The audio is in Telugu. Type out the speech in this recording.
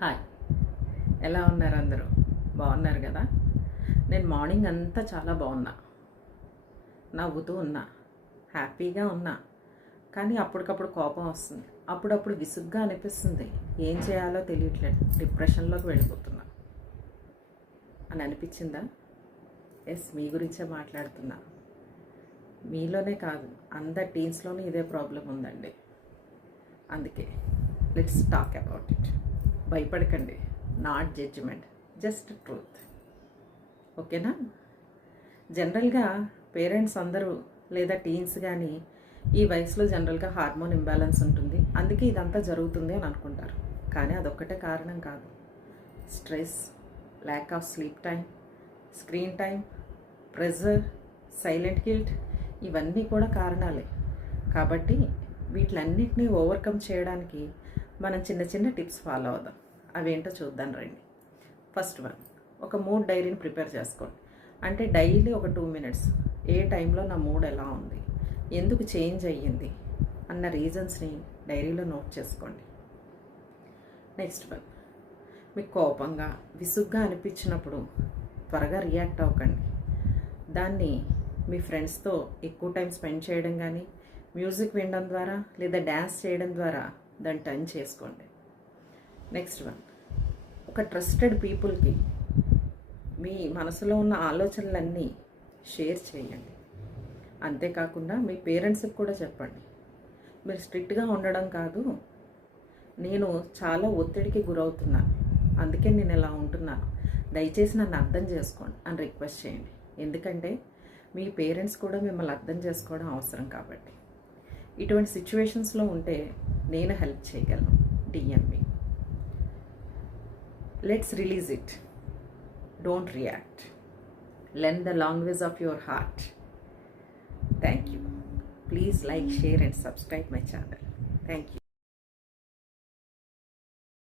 హాయ్, ఎలా ఉన్నారు అందరూ? బాగున్నారు కదా? నేను మార్నింగ్ అంతా చాలా బాగున్నా, నవ్వుతూ ఉన్నా, హ్యాపీగా ఉన్నా. కానీ అప్పటికప్పుడు కోపం వస్తుంది, అప్పుడప్పుడు విసుగ్గా అనిపిస్తుంది. ఏం చేయాలో తెలియట్లేదు, డిప్రెషన్లోకి వెళ్ళిపోతున్నా అని అనిపించిందా? ఎస్, మీ గురించే మాట్లాడుతున్నా. మీలోనే కాదు, అందరు టీన్స్లోనే ఇదే ప్రాబ్లం ఉందండి. అందుకే లెట్స్ టాక్ అబౌట్ ఇట్. భయపడకండి, నాట్ జడ్జిమెంట్, జస్ట్ ట్రూత్. ఓకేనా? జనరల్గా పేరెంట్స్ అందరూ లేదా టీన్స్ కానీ ఈ వయసులో జనరల్గా హార్మోన్ ఇంబ్యాలెన్స్ ఉంటుంది, అందుకే ఇదంతా జరుగుతుంది అని అనుకుంటారు. కానీ అదొక్కటే కారణం కాదు. Stress, lack of sleep time, screen time, pressure, silent guilt, ఇవన్నీ కూడా కారణాలే. కాబట్టి వీటిలన్నిటినీ ఓవర్కమ్ చేయడానికి మనం చిన్న చిన్న టిప్స్ ఫాలో అవుదాం. అవేంటో చూద్దాం రండి. ఫస్ట్ వన్, ఒక మూడ్ డైరీని ప్రిపేర్ చేసుకోండి. అంటే డైలీ ఒక 2 minutes ఏ టైంలో నా మూడ్ ఎలా ఉంది, ఎందుకు చేంజ్ అయ్యింది అన్న రీజన్స్ని డైరీలో నోట్ చేసుకోండి. నెక్స్ట్ వన్, మీకు కోపంగా విసుగ్గా అనిపించినప్పుడు త్వరగా రియాక్ట్ అవ్వకండి. దాన్ని మీ ఫ్రెండ్స్తో ఎక్కువ టైం స్పెండ్ చేయడం కానీ, మ్యూజిక్ వినడం ద్వారా లేదా డ్యాన్స్ చేయడం ద్వారా దాన్ని టర్న్ చేసుకోండి. నెక్స్ట్ వన్, ఒక ట్రస్టెడ్ పీపుల్కి మీ మనసులో ఉన్న ఆలోచనలన్నీ షేర్ చేయండి. అంతేకాకుండా మీ పేరెంట్స్కి కూడా చెప్పండి. మీరు స్ట్రిక్ట్గా ఉండడం కాదు, నేను చాలా ఒత్తిడికి గురవుతున్నాను, అందుకే నేను ఇలా ఉంటున్నాను, దయచేసి నన్ను అర్థం చేసుకోండి అని రిక్వెస్ట్ చేయండి. ఎందుకంటే మీ పేరెంట్స్ కూడా మిమ్మల్ని అర్థం చేసుకోవడం అవసరం. కాబట్టి ఇటువంటి సిచ్యువేషన్స్లో ఉంటే నేను హెల్ప్ చేయగలను. DMV. Let's release it, don't react, learn the language of your heart. Thank you. Please like, share and subscribe my channel. Thank you.